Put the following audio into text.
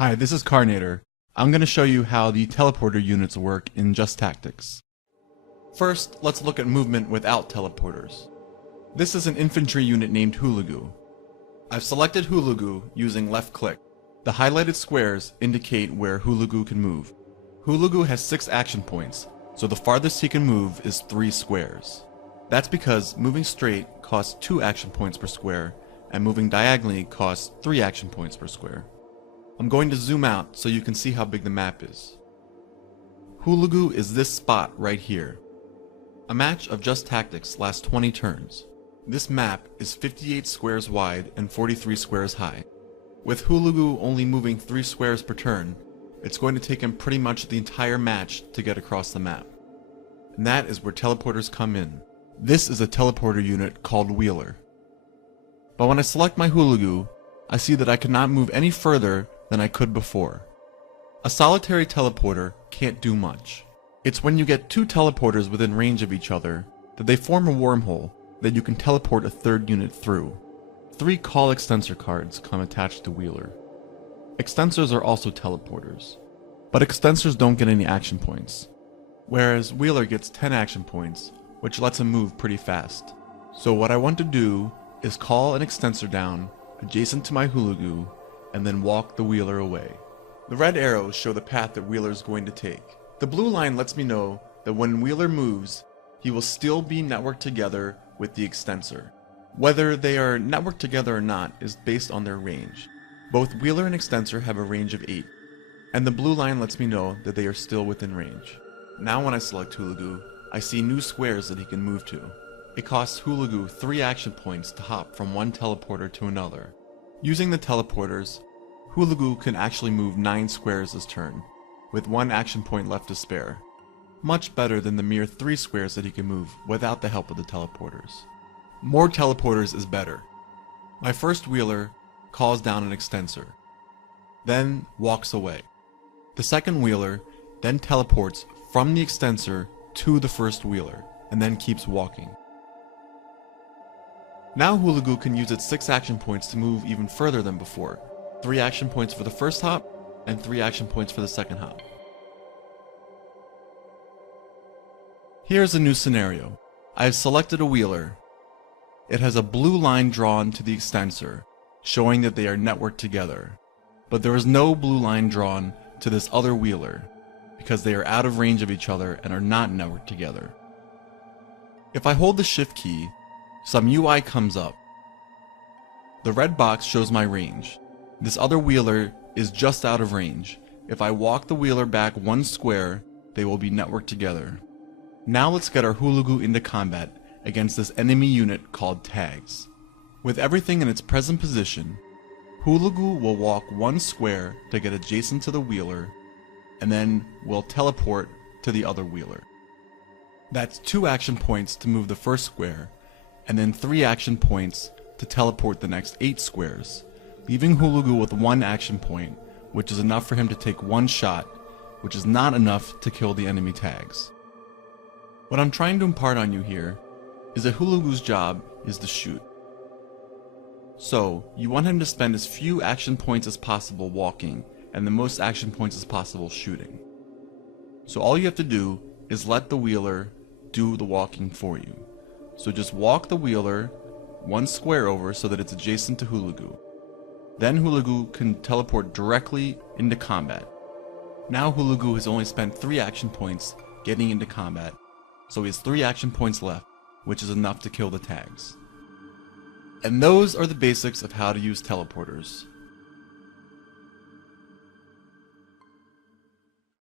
Hi, this is Carnator. I'm going to show you how the teleporter units work in Just Tactics. First, let's look at movement without teleporters. This is an infantry unit named Hulagu. I've selected Hulagu using left click. The highlighted squares indicate where Hulagu can move. Hulagu has 6 action points, so the farthest he can move is 3 squares. That's because moving straight costs 2 action points per square, and moving diagonally costs 3 action points per square. I'm going to zoom out so you can see how big the map is. Hulagu is this spot right here. A match of Just Tactics lasts 20 turns. This map is 58 squares wide and 43 squares high. With Hulagu only moving 3 squares per turn, it's going to take him pretty much the entire match to get across the map. And that is where teleporters come in. This is a teleporter unit called Wheeler. But when I select my Hulagu, I see that I cannot move any further than I could before. A solitary teleporter can't do much. It's when you get 2 teleporters within range of each other that they form a wormhole that you can teleport a 3rd unit through. 3 call extensor cards come attached to Wheeler. Extensors are also teleporters, but extensors don't get any action points, whereas Wheeler gets 10 action points, which lets him move pretty fast. So what I want to do is call an extensor down adjacent to my Hulagu and then walk the Wheeler away. The red arrows show the path that Wheeler is going to take. The blue line lets me know that when Wheeler moves, he will still be networked together with the extensor. Whether they are networked together or not is based on their range. Both Wheeler and extensor have a range of 8, and the blue line lets me know that they are still within range. Now when I select Hulagu, I see new squares that he can move to. It costs Hulagu 3 action points to hop from one teleporter to another. Using the teleporters, Hulagu can actually move 9 squares this turn, with 1 action point left to spare. Much better than the mere 3 squares that he can move without the help of the teleporters. More teleporters is better. My first Wheeler calls down an extensor, then walks away. The second Wheeler then teleports from the extensor to the first Wheeler, and then keeps walking. Now Hulagu can use its 6 action points to move even further than before. 3 action points for the first hop, and 3 action points for the second hop. Here's a new scenario. I have selected a Wheeler. It has a blue line drawn to the extensor, showing that they are networked together. But there is no blue line drawn to this other Wheeler, because they are out of range of each other and are not networked together. If I hold the shift key, some UI comes up. The red box shows my range. This other Wheeler is just out of range. If I walk the Wheeler back 1 square, they will be networked together. Now let's get our Hulagu into combat against this enemy unit called Tags. With everything in its present position, Hulagu will walk 1 square to get adjacent to the Wheeler, and then will teleport to the other Wheeler. That's 2 action points to move the first square, and then 3 action points to teleport the next 8 squares, leaving Hulagu with 1 action point, which is enough for him to take 1 shot, which is not enough to kill the enemy Tags. What I'm trying to impart on you here is that Hulagu's job is to shoot. So, you want him to spend as few action points as possible walking, and the most action points as possible shooting. So all you have to do is let the Wheeler do the walking for you. So just walk the Wheeler 1 square over so that it's adjacent to Hulagu. Then Hulagu can teleport directly into combat. Now Hulagu has only spent 3 action points getting into combat, so he has 3 action points left, which is enough to kill the Tags. And those are the basics of how to use teleporters.